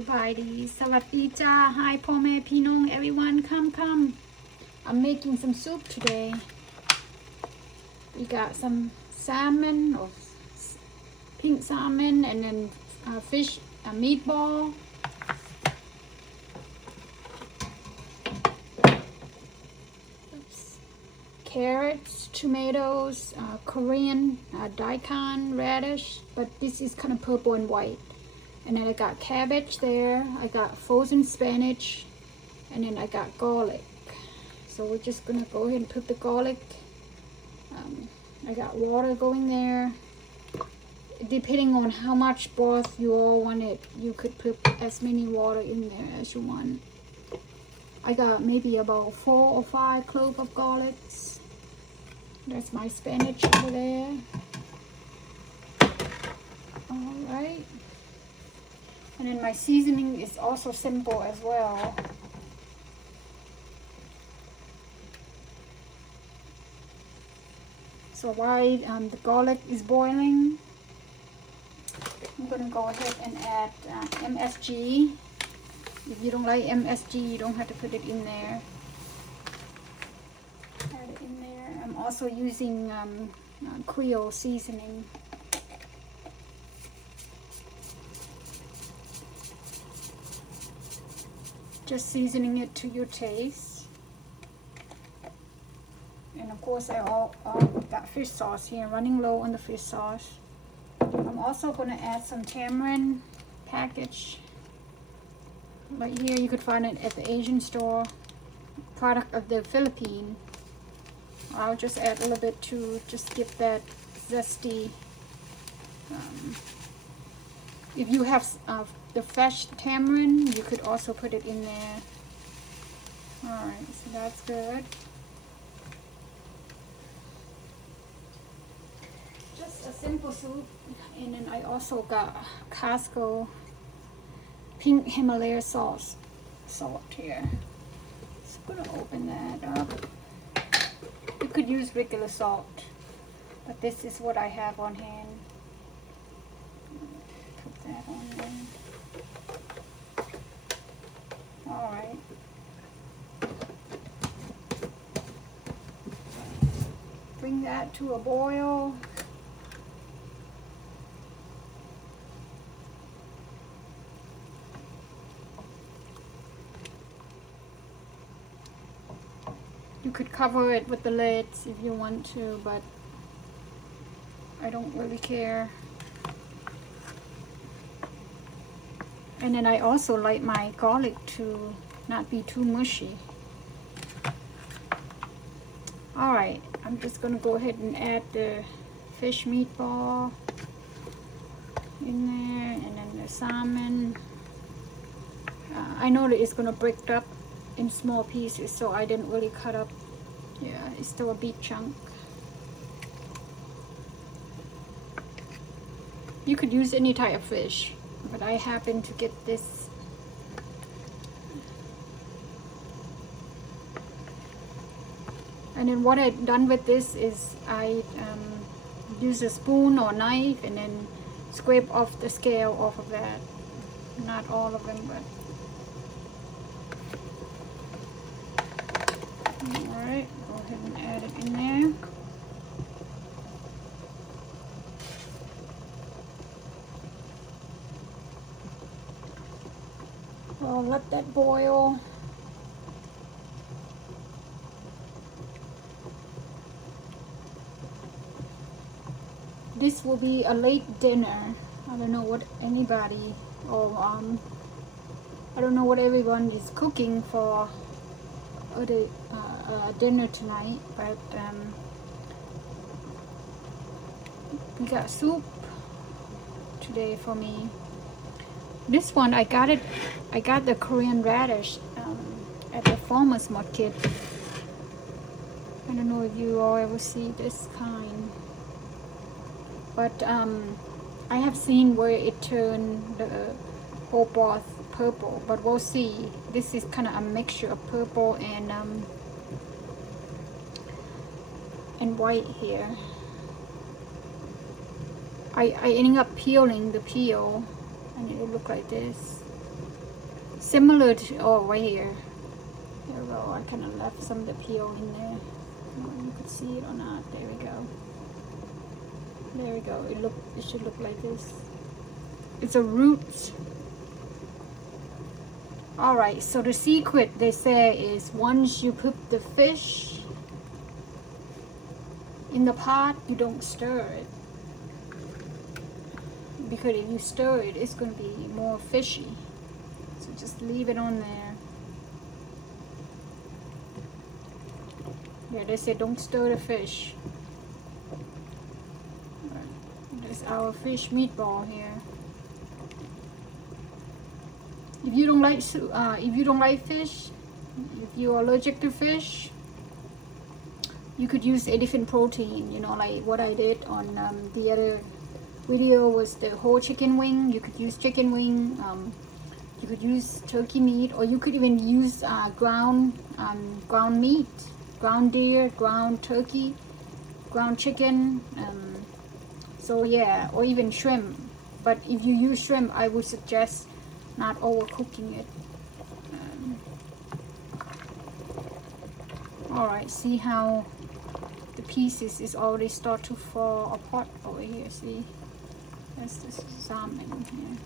สบายดีสวัสดีจ้า Hi พ่อแม่พี่น้อง everyone come I'm making some soup today. We got some salmon or pink salmon and then fish, a meatball. Oops. Carrots, tomatoes, Korean daikon radish, but this is kind of purple and white. And then I got cabbage there. I got frozen spinach, and then I got garlic. So we're just gonna go ahead and put the garlic. I got water going there. Depending on how much broth you all want it, you could put as many water in there as you want. I got maybe about 4 or 5 cloves of garlic. That's my spinach over there. All right. And then my seasoning is also simple as well. So while the garlic is boiling, I'm gonna go ahead and add MSG. If you don't like MSG, you don't have to put it in there. Add it in there. I'm also using Creole seasoning. Just seasoning it to your taste. And of course I got fish sauce here, running low on the fish sauce. I'm also going to add some tamarind package. Right here you could find it at the Asian store. Product of the Philippines. I'll just add a little bit to just give that zesty. If you have the fresh tamarind, you could also put it in there. Alright, so that's good. Just a simple soup. And then I also got Costco pink Himalaya salt here. So I'm gonna open that up. You could use regular salt, but this is what I have on hand. Put that on there. Alright. Bring that to a boil. You could cover it with the lids if you want to, but I don't really care. And then I also like my garlic to not be too mushy. Alright, I'm just going to go ahead and add the fish meatball in there, and then the salmon. I know that it's going to break up in small pieces, so I didn't really cut up. Yeah, it's still a big chunk. You could use any type of fish, but I happen to get this. And then what I've done with this is I use a spoon or knife and then scrape off the scale off of that. Not all of them, but alright, go ahead and add it in there. I'll let that boil. This will be a late dinner. I don't know what anybody or I don't know what everyone is cooking for the dinner tonight, but we got soup today for me. This one I got the Korean radish at the farmer's market. I don't know if you all ever see this kind, but I have seen where it turned the whole broth purple, but we'll see. This is kind of a mixture of purple and white here. I ended up peeling the peel, and it will look like this. Similar to, oh, right here. There we go. I kind of left some of the peel in there. I don't know if you could see it or not. There we go. There we go. It should look like this. It's a root. Alright, so the secret they say is once you put the fish in the pot, you don't stir it. Because if you stir it, it's going to be more fishy. So just leave it on there. Yeah, they say don't stir the fish. There's our fish meatball here. If you don't like fish, if you're allergic to fish, you could use a different protein. You know, like what I did on the other video was the whole chicken wing. You could use chicken wing. You could use turkey meat, or you could even use ground meat, ground deer, ground turkey, ground chicken. So yeah, or even shrimp. But if you use shrimp, I would suggest not overcooking it. Alright, see how the pieces is already start to fall apart over here. See, that's the salmon here.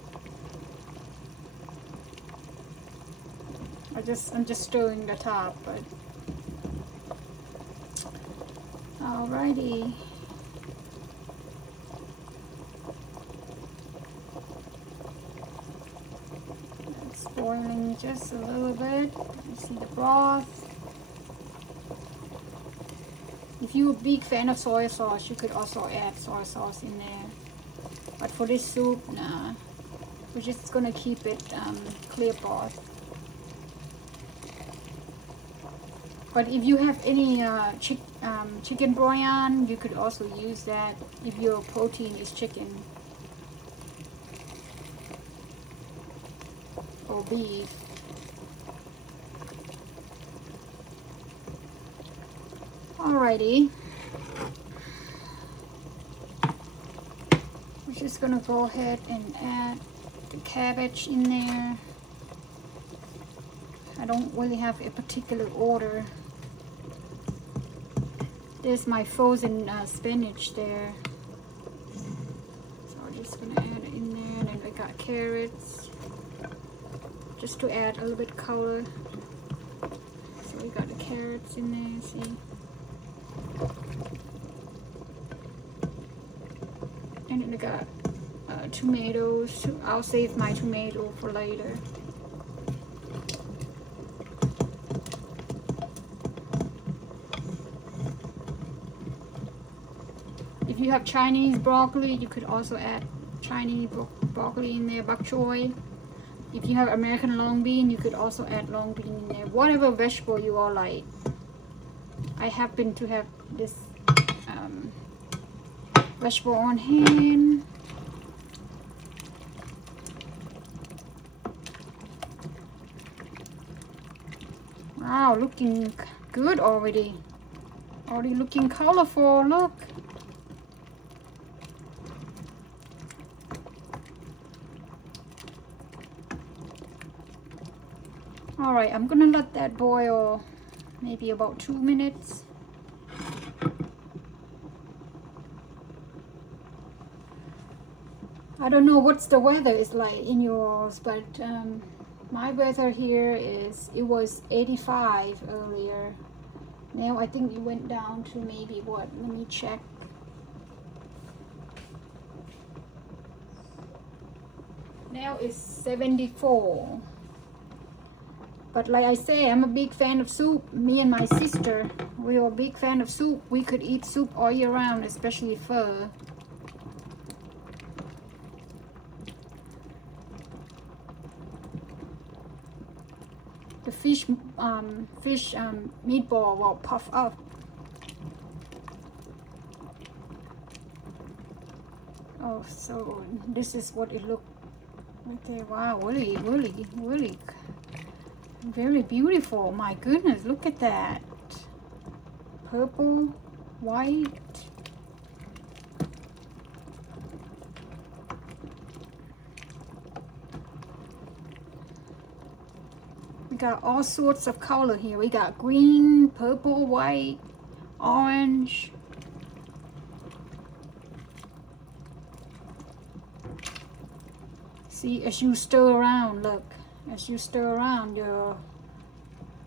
I'm just stirring the top, but alrighty. It's boiling just a little bit. You see the broth. If you're a big fan of soy sauce, you could also add soy sauce in there. But for this soup, nah. We're just gonna keep it clear broth. But if you have any chicken bouillon, you could also use that if your protein is chicken or beef. Alrighty. We're just gonna go ahead and add the cabbage in there. I don't really have a particular order. There's my frozen spinach there. So I'm just gonna add it in there. And then I got carrots, just to add a little bit color. So we got the carrots in there, see? And then I got tomatoes. I'll save my tomato for later. If you have Chinese broccoli, you could also add Chinese broccoli in there, bok choy. If you have American long bean, you could also add long bean in there. Whatever vegetable you all like. I happen to have this vegetable on hand. Wow, looking good already. Already looking colorful, look. Alright, I'm gonna let that boil maybe about 2 minutes. I don't know what's the weather is like in yours, but my weather here it was 85 earlier. Now I think it went down to maybe what? Let me check. Now it's 74. But like I say, I'm a big fan of soup. Me and my sister, we are a big fan of soup. We could eat soup all year round, especially pho. The fish meatball will puff up. Oh, so this is what it looked like there. Wow, really, really, really. Very beautiful. My goodness, look at that. Purple, white. got all sorts of color here. We got green, purple, white, orange. See, as you stir around, look, as you stir around, your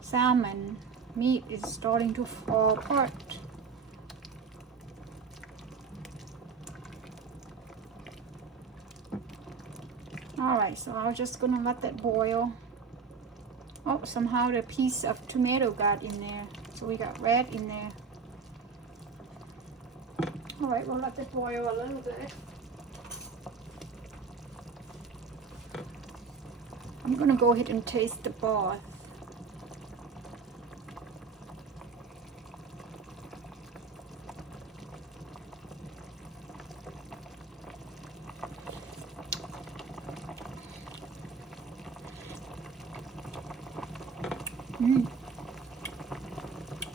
salmon meat is starting to fall apart. Alright, so I'm just gonna let that boil. Oh, somehow the piece of tomato got in there. So we got red in there. Alright, we'll let that boil a little bit. I'm gonna go ahead and taste the broth.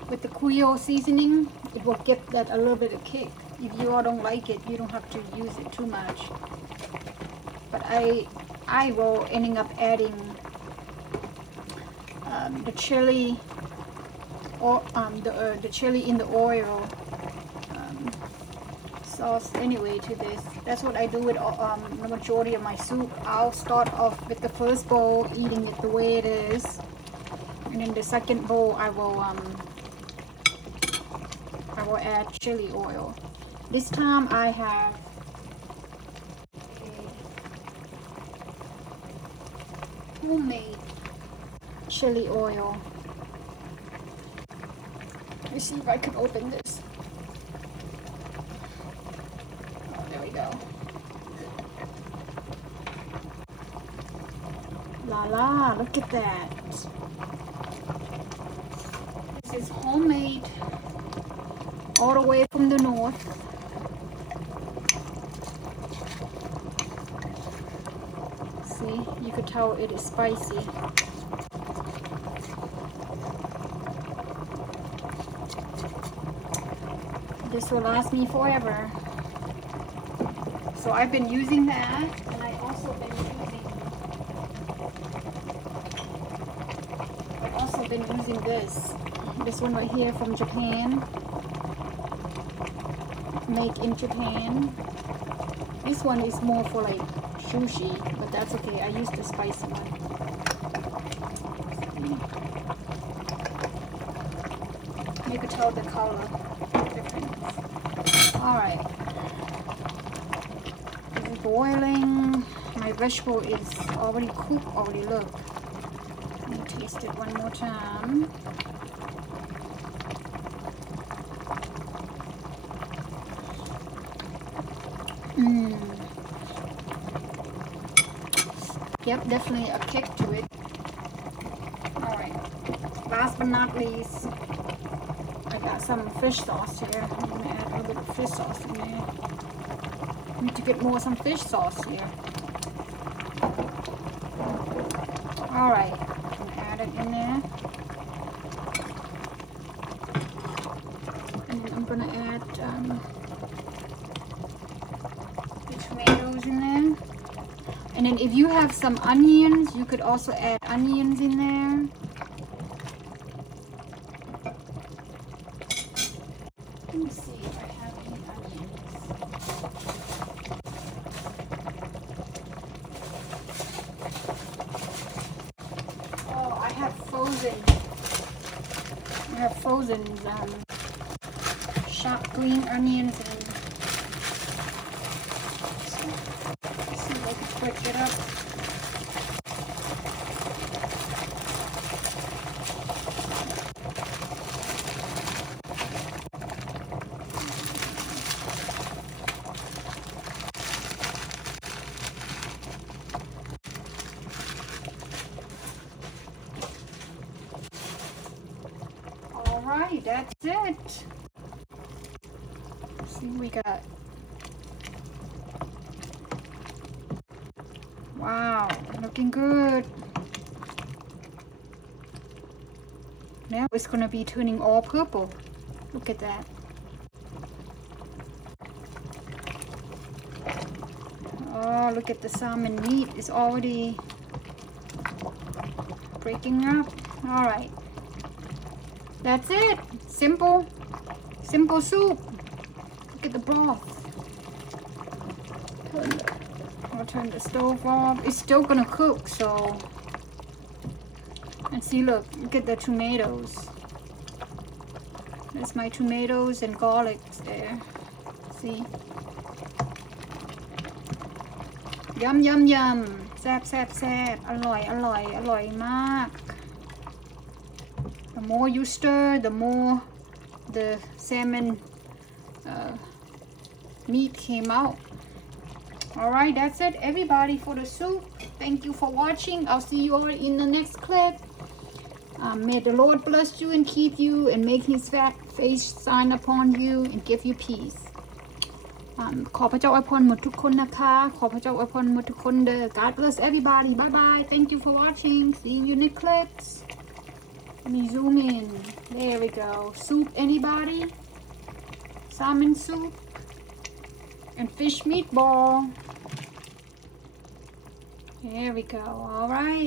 With the Creole seasoning, it will give that a little bit of kick. If you all don't like it, you don't have to use it too much. But I will ending up adding the chili or the chili in the oil sauce anyway to this. That's what I do with the majority of my soup. I'll start off with the first bowl, eating it the way it is, and in the second bowl I will add chili oil. This time I have homemade chili oil. Let me see if I can open this. Oh, there we go. La la, look at that. This is homemade all the way from the north. See, you could tell it is spicy. This will last me forever. So I've been using that, and I've also been using this one right here from Japan. Make in Japan. This one is more for like sushi, but that's okay. I use the spicy one. You could tell the color difference. Alright. It's boiling. My vegetable is already cooked already. Look. Let me taste it one more time. Yep, definitely a kick to it. Alright, last but not least, I got some fish sauce here. I'm going to add a little bit of fish sauce in there. Need to get some fish sauce here. Alright, I'm going to add it in there. And then I'm going to add the tomatoes in there. And then if you have some onions, you could also add onions in there. Let me see if I have any onions. Oh, I have frozen chopped green onions and see if I can quick it up. Alright, that's it. Let's see what we got. Wow, looking good. Now it's going to be turning all purple. Look at that. Oh, look at the salmon meat. It's already breaking up. All right. That's it. Simple soup. Look at the broth. I'll turn the stove off. It's still gonna cook, so. And see, look at the tomatoes. There's my tomatoes and garlic there. See? Yum, yum, yum. แซ่บแซ่บแซ่บอร่อยอร่อยอร่อยมาก The more you stir, the more the salmon meat came out. Alright, that's it everybody for the soup. Thank you for watching. I'll see you all in the next clip. May the Lord bless you and keep you and make his face shine upon you and give you peace. ขอพระเจ้าอวยพรหมดทุกคนนะคะขอพระเจ้าอวยพรหมดทุกคนเด้อ God bless everybody. Bye bye. Thank you for watching. See you in the clips. Let me zoom in. There we go. Soup anybody? Salmon soup and fish meatball. There we go. All right.